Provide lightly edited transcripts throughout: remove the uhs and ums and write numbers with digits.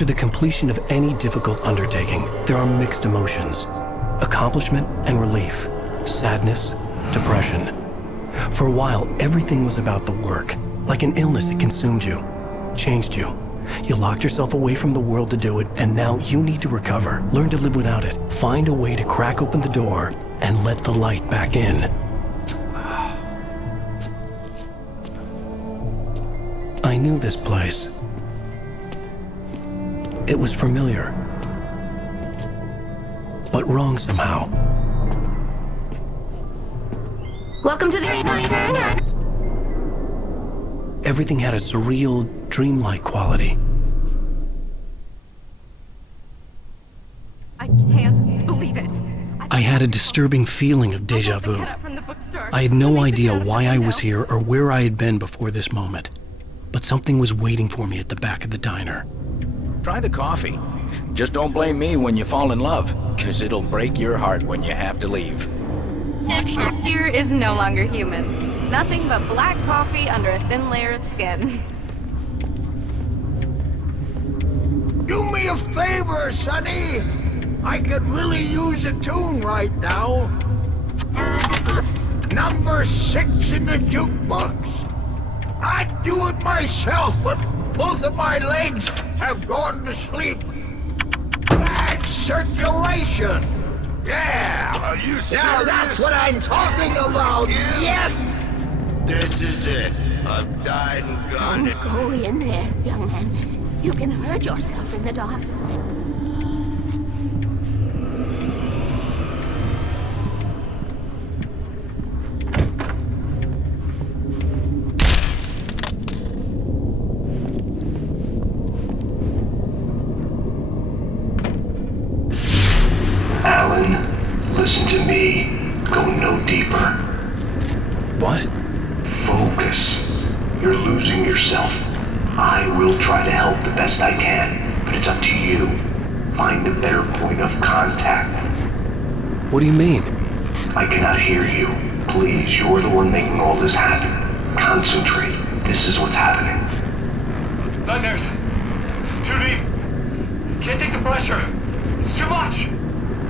After the completion of any difficult undertaking, there are mixed emotions. Accomplishment and relief, sadness, depression. For a while, everything was about the work. Like an illness, it consumed you, changed you. You locked yourself away from the world to do it, and now you need to recover. Learn to live without it. Find a way to crack open the door and let the light back in. I knew this place. It was familiar, but wrong somehow. Welcome to the... Everything had a surreal, dreamlike quality. I can't believe it. I had a disturbing feeling of déjà vu. I had no idea why I was here or where I had been before this moment. But something was waiting for me at the back of the diner. Try the coffee. Just don't blame me when you fall in love, 'cause it'll break your heart when you have to leave. Here is no longer human. Nothing but black coffee under a thin layer of skin. Do me a favor, Sonny. I could really use a tune right now. Number 6 in the jukebox. I'd do it myself, but both of my legs have gone to sleep. Bad circulation. Yeah. Are you serious? Now that's what I'm talking about. Yes. This is it. I've died and gone. Don't go in there, young man. You can hurt yourself in the dark. Alan, listen to me. Go no deeper. What? Focus. You're losing yourself. I will try to help the best I can, but it's up to you. Find a better point of contact. What do you mean? I cannot hear you. Please, you're the one making all this happen. Concentrate. This is what's happening. Nightmares. Too deep. Can't take the pressure. It's too much.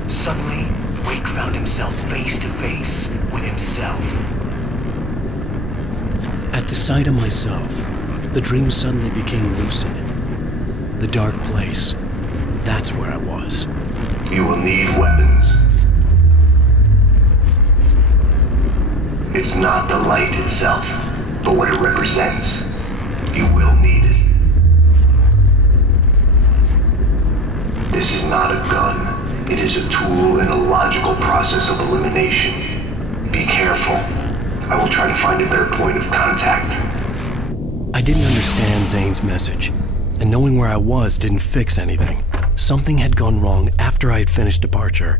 Suddenly, Wake found himself face to face with himself. At the sight of myself, the dream suddenly became lucid. The dark place. That's where I was. You will need weapons. It's not the light itself, but what it represents. You will need it. This is not a gun. It is a tool in a logical process of elimination. Be careful. I will try to find a better point of contact. I didn't understand Zane's message, and knowing where I was didn't fix anything. Something had gone wrong after I had finished departure.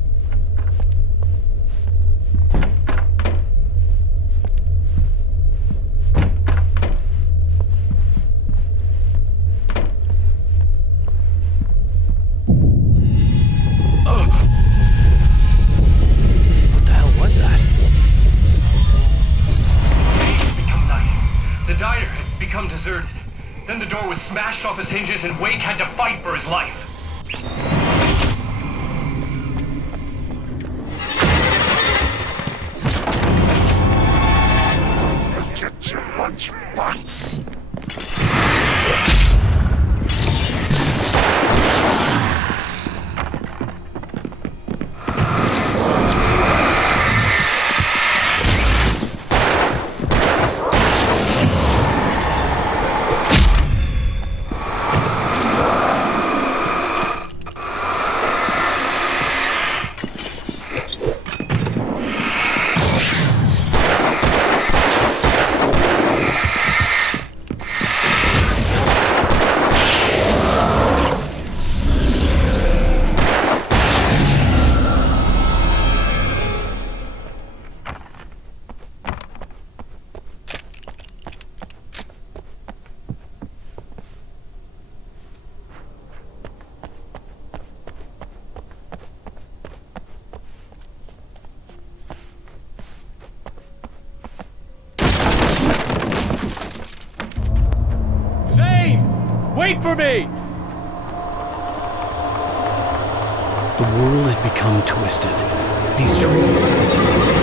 What the hell was that? It had become night. The diner had become deserted. Then the door was smashed off its hinges and Wake had to fight for his life. Forget your lunchbox. Zane! Wait for me! The world had become twisted. These trees didn't...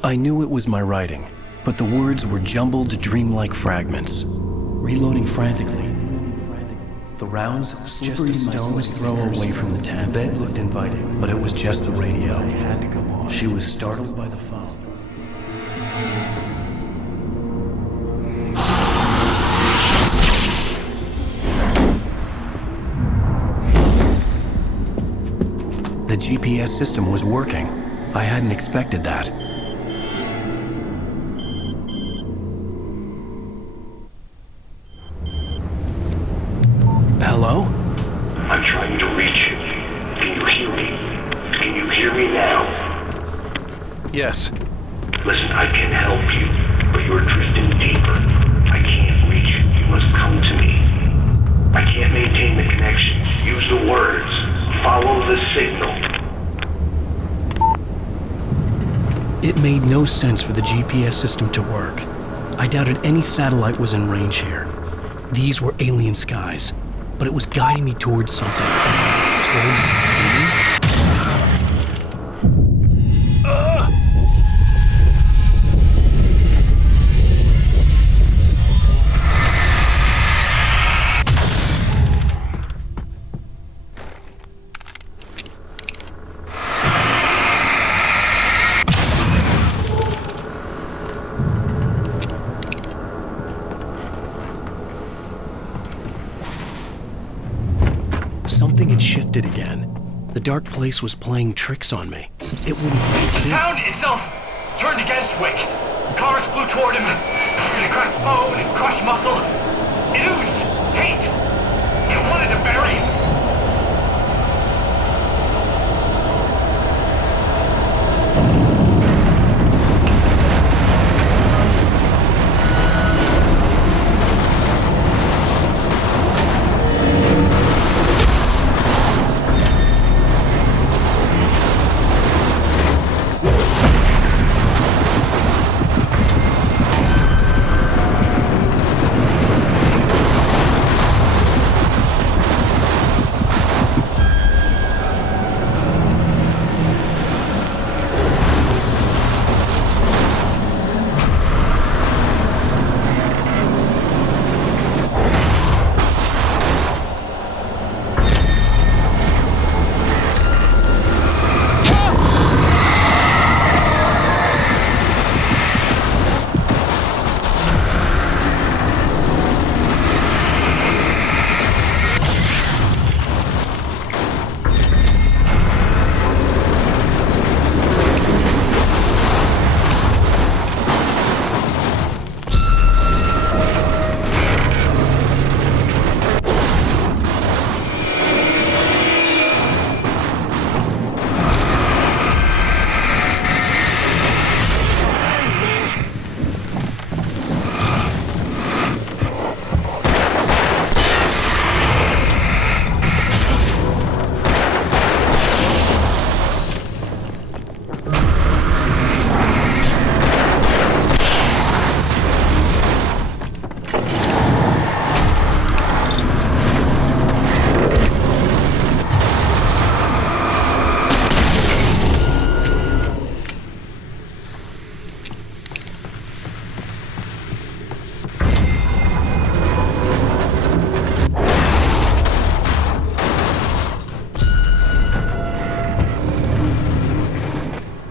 I knew it was my writing, but the words were jumbled, dreamlike fragments. Reloading frantically. The rounds, slippery stone's throw away from the tent. The bed looked inviting, but it was just the radio. It had to go on. She was startled by the phone. The GPS system was working. I hadn't expected that. Hello? I'm trying to reach you. Can you hear me? Can you hear me now? Yes. Listen, I can help you, but you're drifting deeper. I can't reach you. You must come to me. I can't maintain the connection. Use the words. Follow the signal. It made no sense for the GPS system to work. I doubted any satellite was in range here. These were alien skies, but it was guiding me towards something. Towards Zane? Something had shifted again. The dark place was playing tricks on me. It wouldn't stay The still. town itself turned against Wake. Cars flew toward him. It cracked bone and crushed muscle. It oozed hate. It wanted to bury him.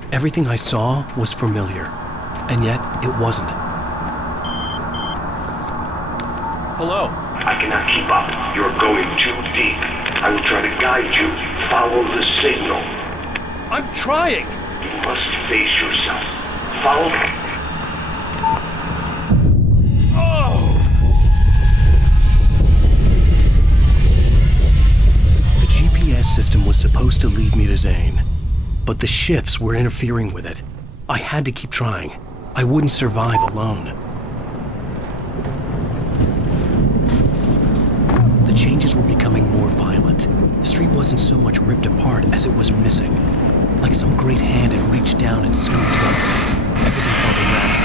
Everything I saw was familiar, and yet it wasn't. Hello. I cannot keep up. You're going too deep. I will try to guide you. Follow the signal. I'm trying! You must face yourself. Follow me. The GPS system was supposed to lead me to Zane, but the shifts were interfering with it. I had to keep trying. I wouldn't survive alone. The changes were becoming more violent. The street wasn't so much ripped apart as it was missing. Like some great hand had reached down and scooped it up. Everything felt erratic.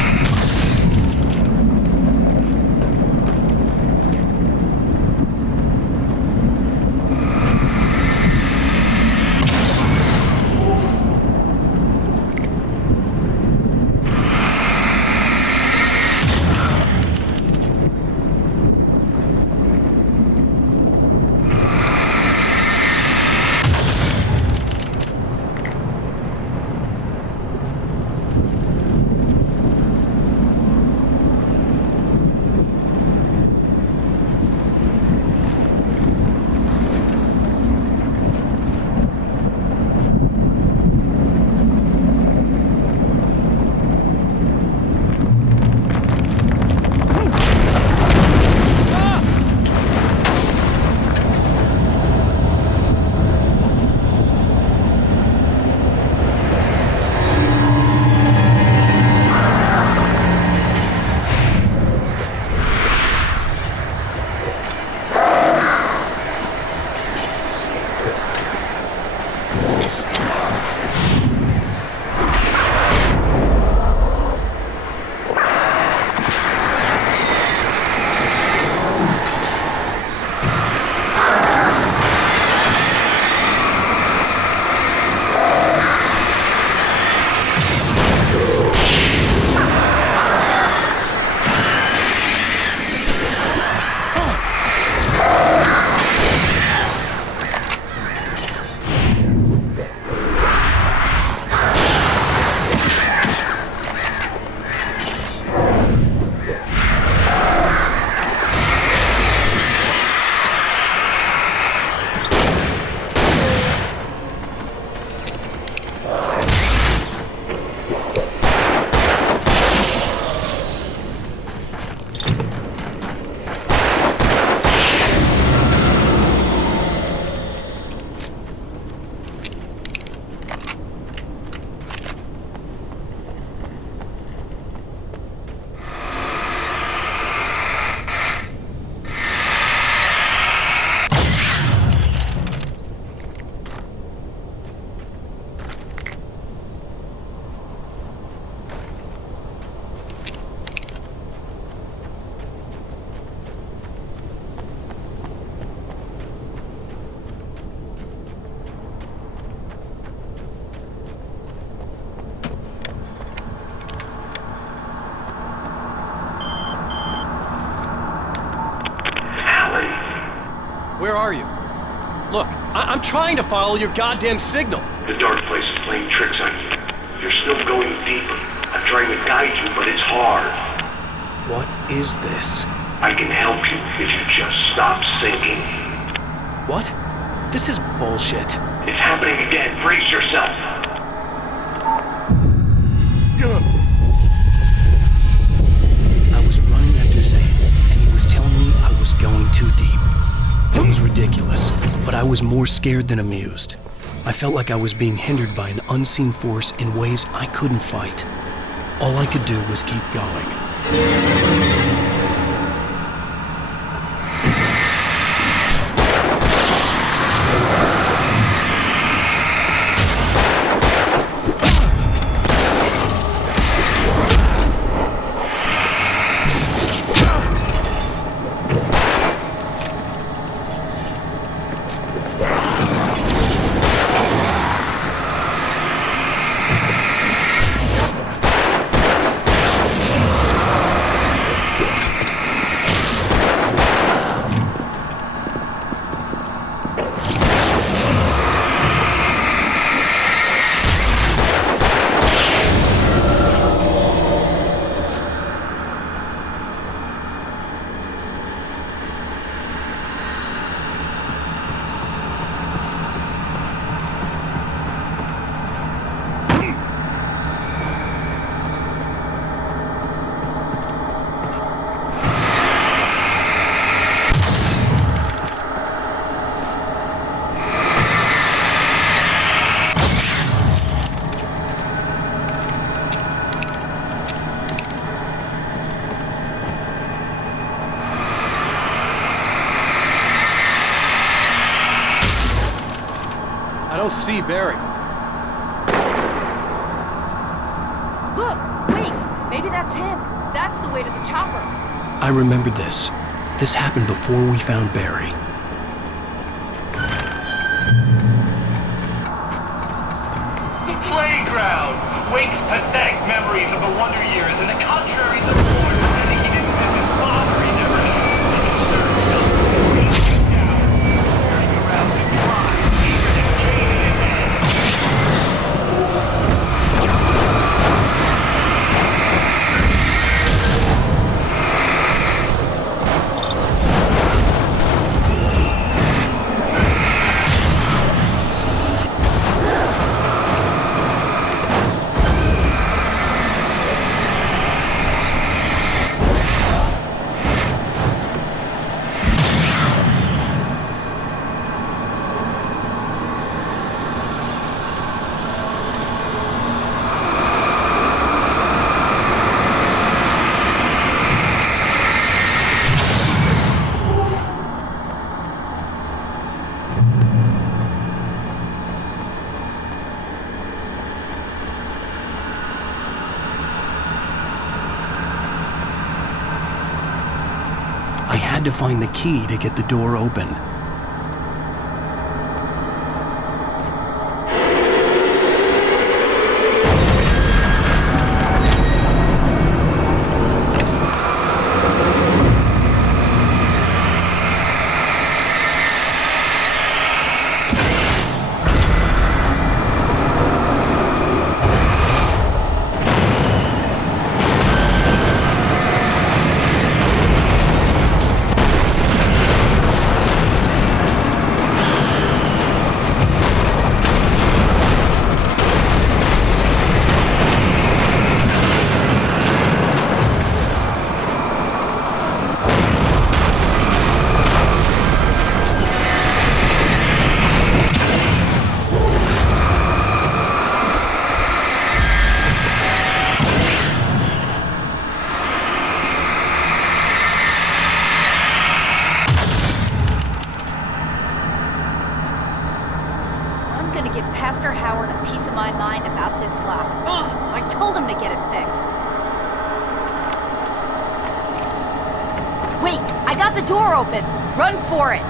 Where are you? Look, I'm trying to follow your goddamn signal. The dark place is playing tricks on you. You're still going deeper. I'm trying to guide you, but it's hard. What is this? I can help you if you just stop sinking. What? This is bullshit. It's happening again. Brace yourself. I was running after Zane, and he was telling me I was going too deep. It was ridiculous, but I was more scared than amused. I felt like I was being hindered by an unseen force in ways I couldn't fight. All I could do was keep going. I don't see Barry. Look! Wait! Maybe that's him. That's the way to the chopper. I remembered this. This happened before we found Barry. The playground! Wake's pathetic memories of the Wonder Years and the contrary to the board pretending he didn't miss his father he never showed. The search felt way down, wearing around its slime, eager to cane in his head. I had to find the key to get the door open. Pastor Howard a piece of my mind about this lock. Ugh, I told him to get it fixed. Wait, I got the door open. Run for it.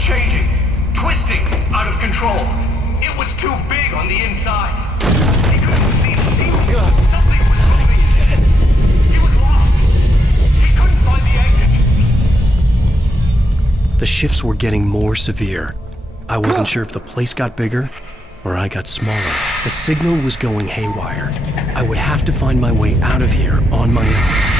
Changing, twisting, out of control. It was too big on the inside. He couldn't see the ceiling. Something was moving. He was lost. He couldn't find the exit. The shifts were getting more severe. I wasn't sure if the place got bigger or I got smaller. The signal was going haywire. I would have to find my way out of here on my own.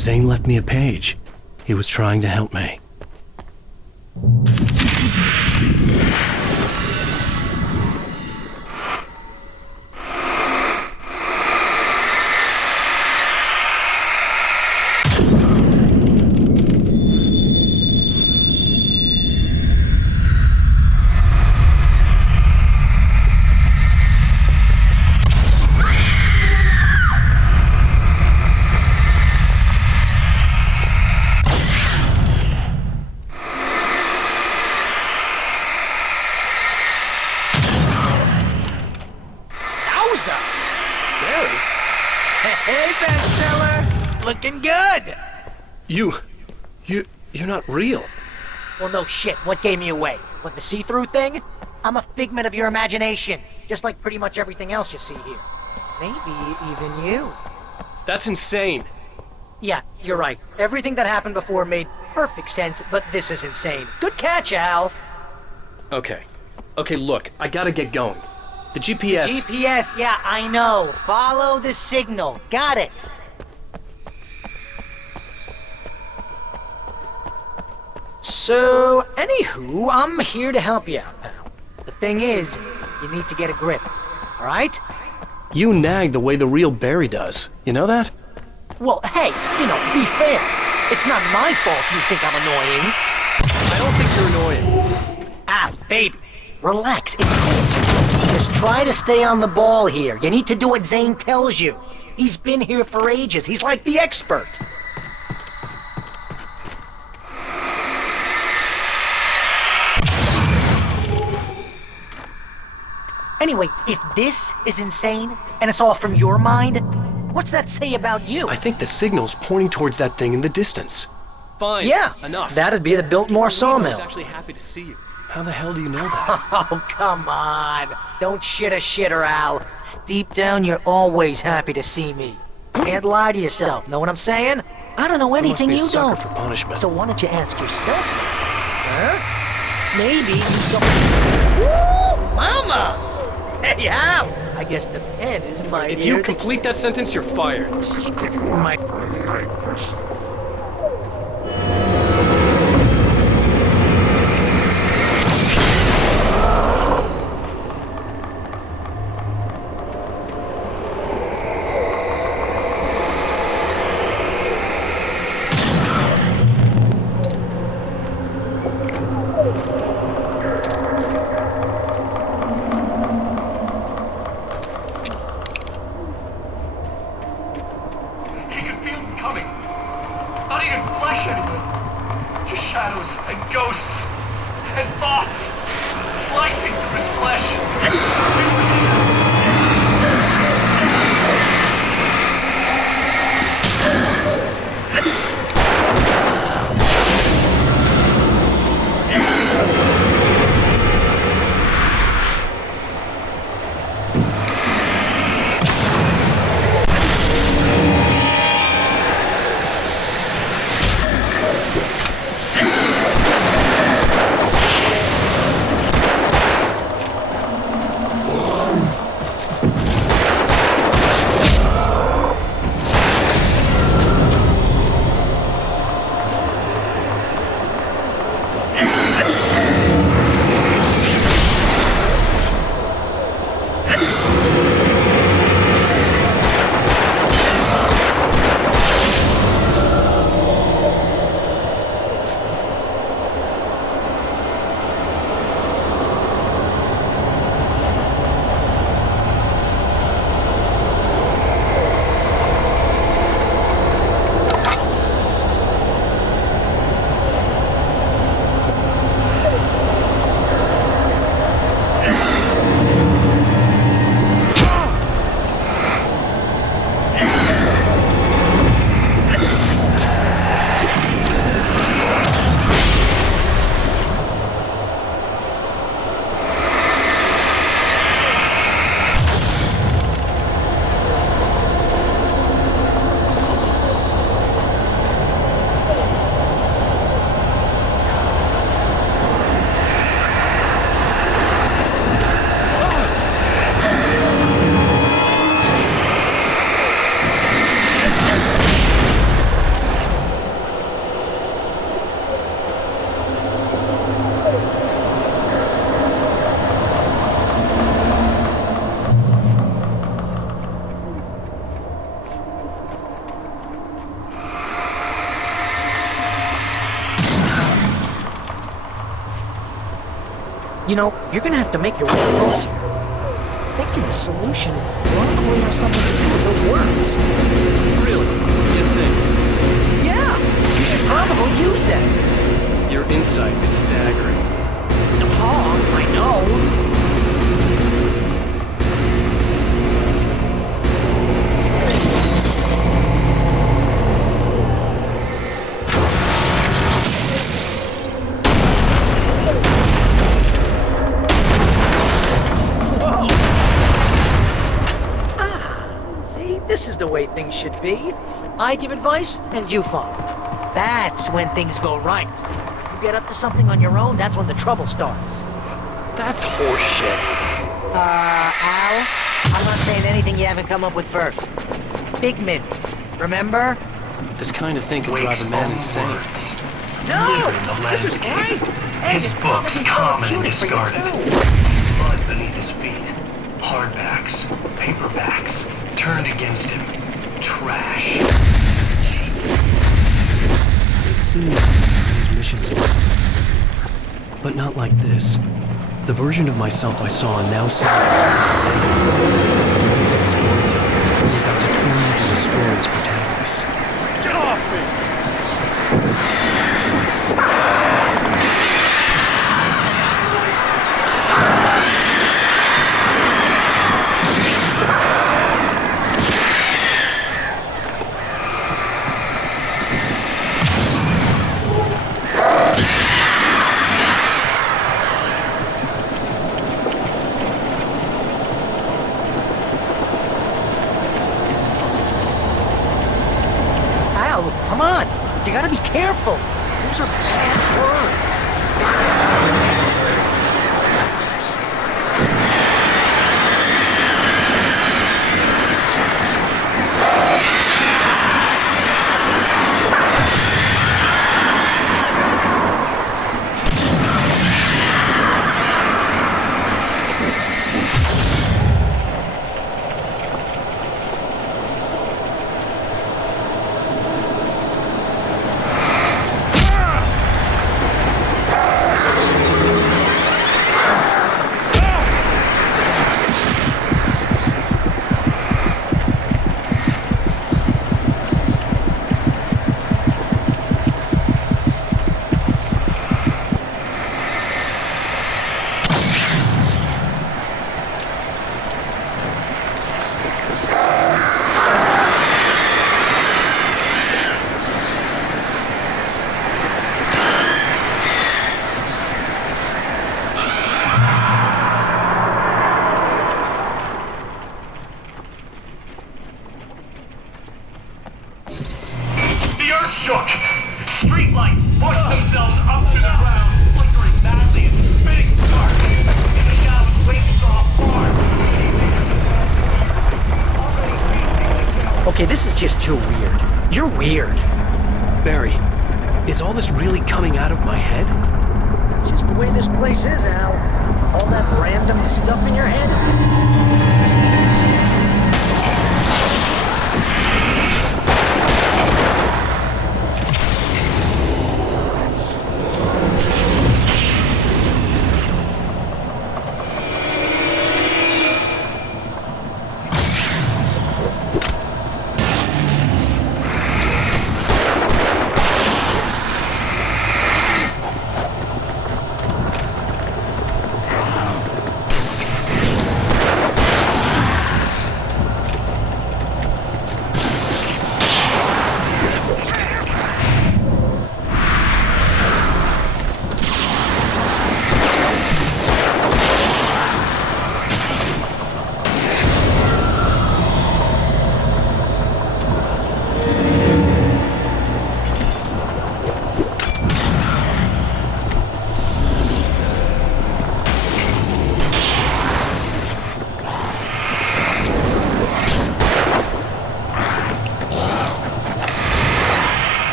Zane left me a page. He was trying to help me. Hey, bestseller! Looking good! You're not real. Well, no shit. What gave me away? What, the see-through thing? I'm a figment of your imagination, just like pretty much everything else you see here. Maybe even you. That's insane. Yeah, you're right. Everything that happened before made perfect sense, but this is insane. Good catch, Al. Okay, look, I gotta get going. The GPS... GPS, yeah, I know. Follow the signal. Got it. So, anywho, I'm here to help you out, pal. The thing is, you need to get a grip, alright? You nag the way the real Barry does. You know that? Well, hey, be fair. It's not my fault you think I'm annoying. I don't think you're annoying. Al, baby, relax, it's cool. Just try to stay on the ball here. You need to do what Zane tells you. He's been here for ages. He's like the expert. Anyway, if this is insane, and it's all from your mind, what's that say about you? I think the signal's pointing towards that thing in the distance. Fine. Yeah, Enough. That'd be the Biltmore I sawmill. was actually happy to see you. How the hell do you know that? Oh, come on. Don't shit a shitter, Al. Deep down, you're always happy to see me. Can't lie to yourself, know what I'm saying? I don't know anything you you must be a don't. sucker for punishment. So why don't you ask yourself that? Huh? Maybe you saw... Woo! Mama! Hey, Al! I guess the pen is my If you complete that sentence, you're fired. My... You know, you're gonna have to make your way across here. Thinking the solution probably has something to do with those words. Really? You think? Yeah! You should probably use them. Your insight is staggering. Oh, I know. This is the way things should be. I give advice, and you follow. That's when things go right. You get up to something on your own, that's when the trouble starts. That's horseshit. Al? I'm not saying anything you haven't come up with first. Figment, remember? This kind of thing can drive a man insane. No! This is great! His books common and discarded. Blood beneath his feet. Hardbacks, paperbacks, turned against him. Trash. I'd seen these missions before, but not like this. The version of myself I saw now sounded insane. A demented storyteller who was out to torment and destroy his protagonist. Get off me! Come on! You gotta be careful! Those are bad words! Shook. Streetlights pushed themselves up to the ground, flickering badly and spitting dark. In the shadows, Wake saw farm. Okay, this is just too weird. You're weird. Barry, is all this really coming out of my head? That's just the way this place is, Al. All that random stuff in your head.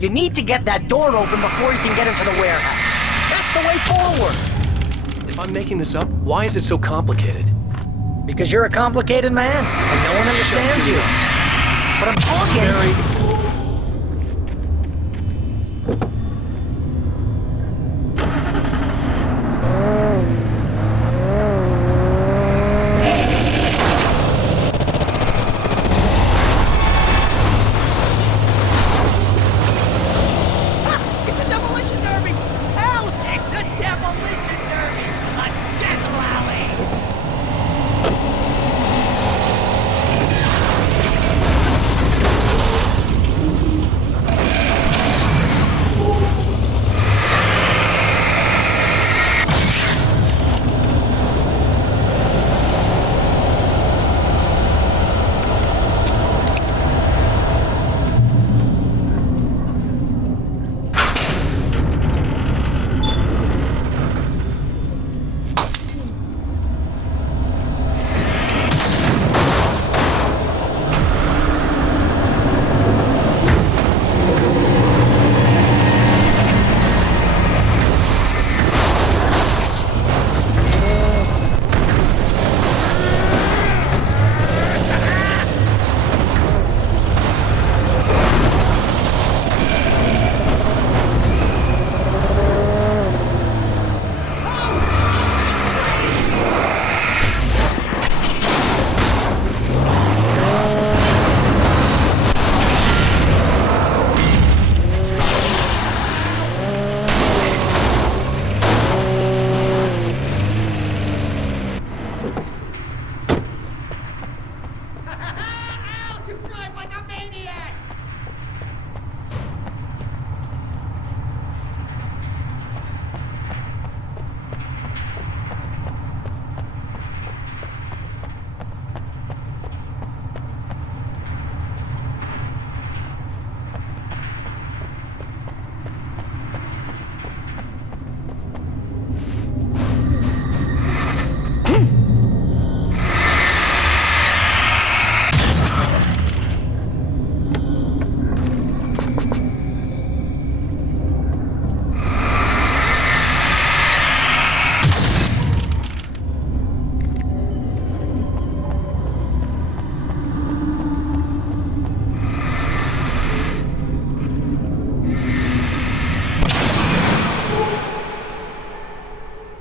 You need to get that door open before you can get into the warehouse. That's the way forward. If I'm making this up, why is it so complicated? Because you're a complicated man, and no one understands you. But I'm talking... It's a demolition derby! Hell, it's a demolition derby! A death rally!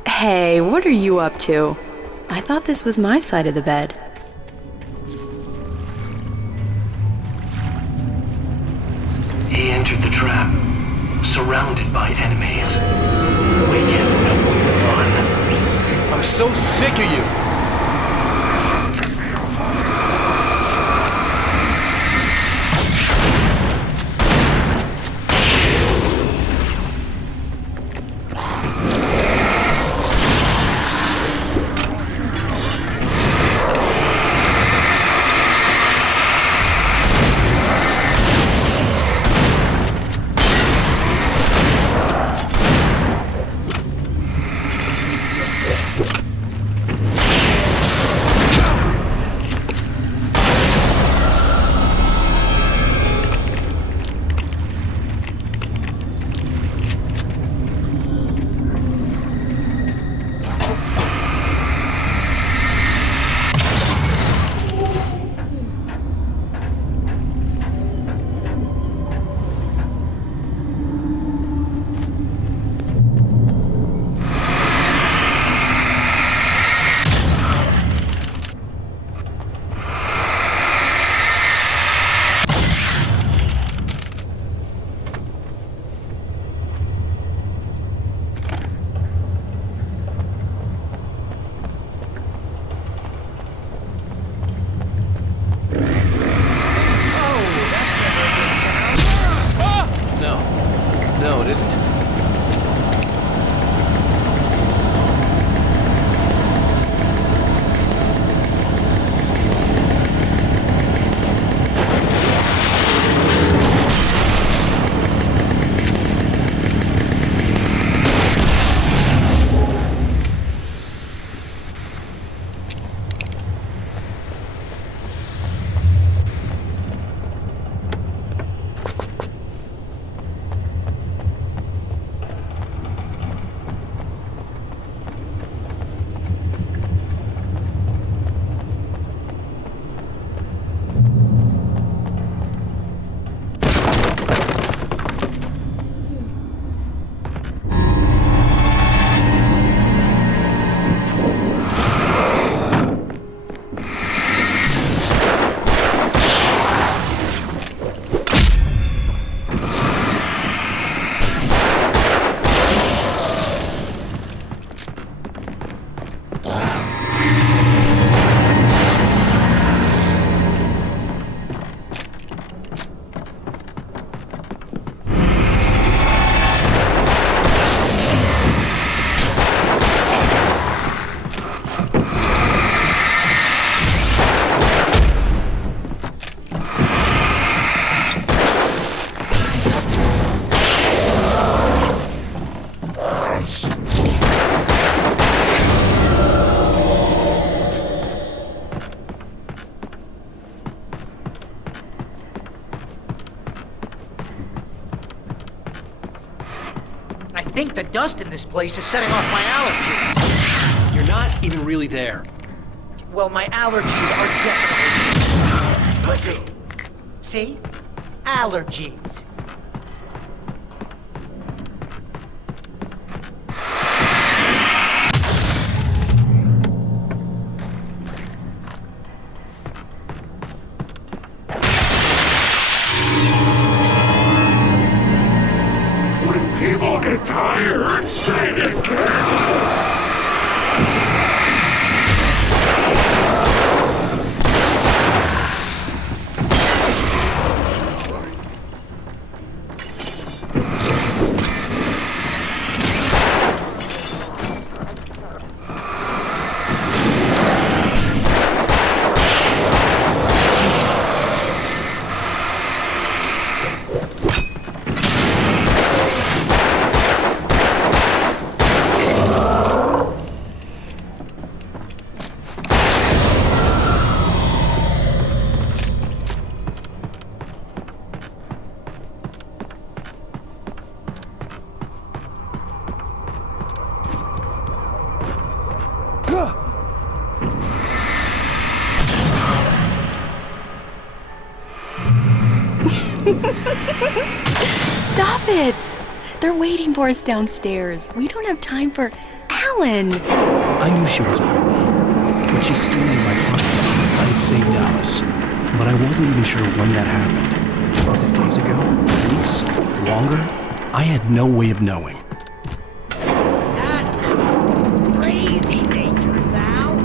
Hey, what are you up to? I thought this was my side of the bed. He entered the trap, surrounded by enemies. We get nowhere to run. I'm so sick of you! No, it isn't. think the dust in this place is setting off my allergies. You're not even really there. Well, my allergies are definitely... See? Allergies. When people get tired, they get careless. Stop it! They're waiting for us downstairs. We don't have time for Alan. I knew she wasn't really here, but she's still in my heart. I had saved Alice, but I wasn't even sure when that happened. Was it days ago? Weeks? Longer? I had no way of knowing. That crazy dangerous, Al.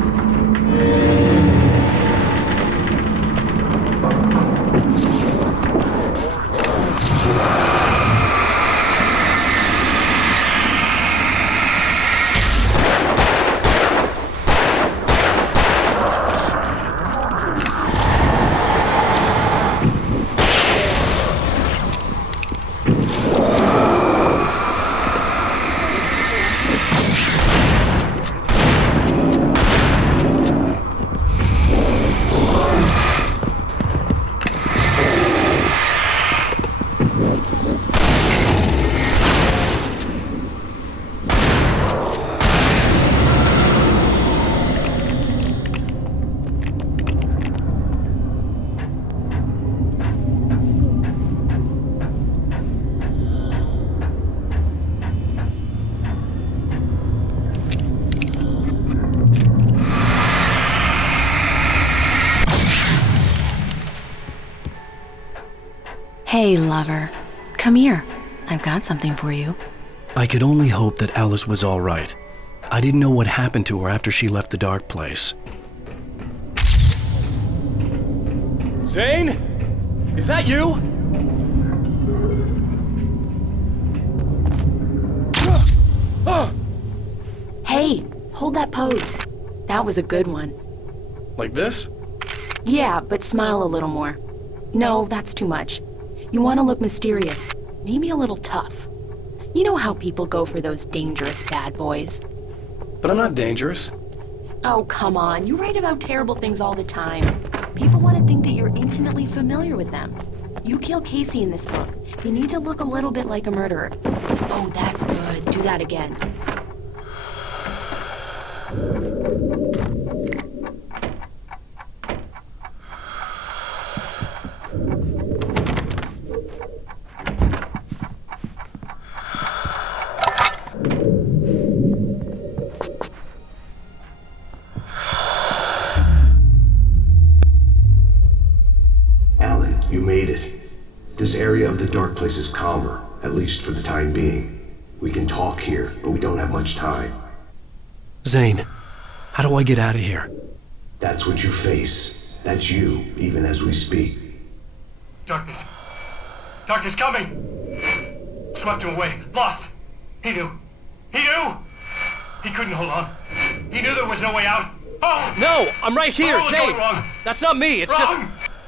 Hey, lover. Come here. I've got something for you. I could only hope that Alice was all right. I didn't know what happened to her after she left the dark place. Zane? Is that you? Hey, hold that pose. That was a good one. Like this? Yeah, but smile a little more. No, that's too much. You want to look mysterious, maybe a little tough. You know how people go for those dangerous bad boys. But I'm not dangerous. Oh, come on. You write about terrible things all the time. People want to think that you're intimately familiar with them. You kill Casey in this book. You need to look a little bit like a murderer. Oh, that's good. Do that again. You made it. This area of the dark place is calmer, at least for the time being. We can talk here, but we don't have much time. Zane, how do I get out of here? That's what you face. That's you, even as we speak. Darkness. Darkness coming! Swept him away. Lost. He knew. He knew! He couldn't hold on. He knew there was no way out. Oh! No! I'm right here, What was Zane! going wrong? That's not me, it's Wrong. just...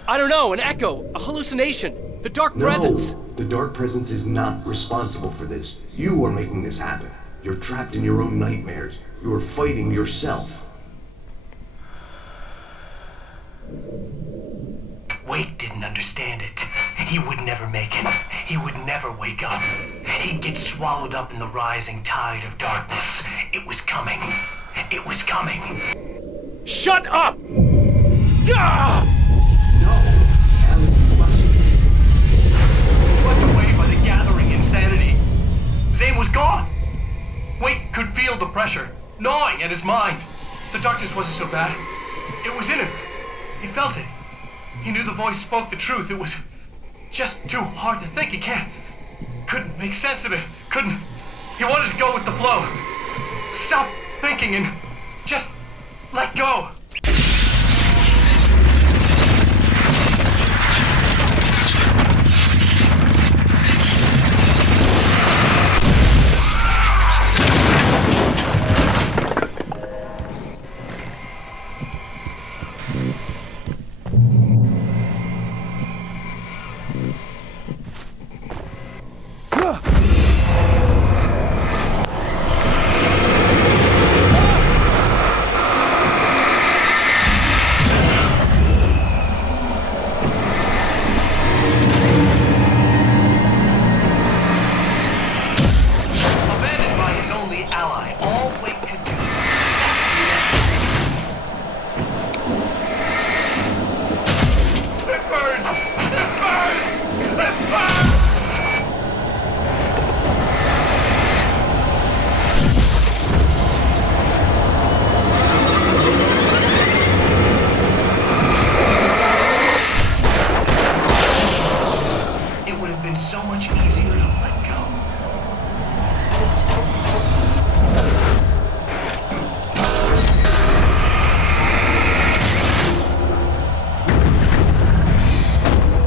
I don't know, an echo, a hallucination, the dark presence. No, the dark presence is not responsible for this. You are making this happen. You're trapped in your own nightmares. You are fighting yourself. Wade didn't understand it. He would never make it. He would never wake up. he'd get swallowed up in the rising tide of darkness. It was coming. It was coming. Shut up! Ah! Swept away by the gathering insanity. Zane was gone. Wake could feel the pressure, gnawing at his mind. The darkness wasn't so bad. It was in him. He felt it. He knew the voice spoke the truth. It was just too hard to think. He couldn't make sense of it. He wanted to go with the flow. Stop thinking and just let go. So much easier to let go.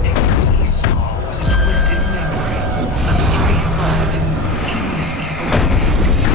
Everything he saw was a twisted memory, a stray thought, endless evil ways to go.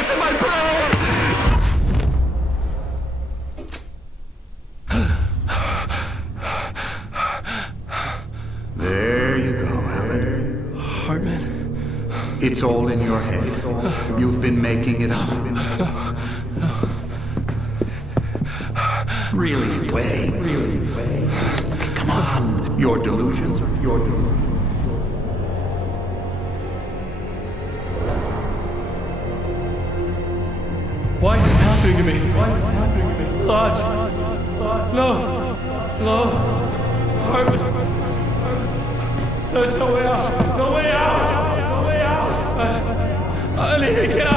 It's in my brain! It's all in your head. You've been making it up. Really, Wei. Come on. Your delusions. Why is this happening to me? Lodge. No. Harvard. There's no way out. No way out. I need to get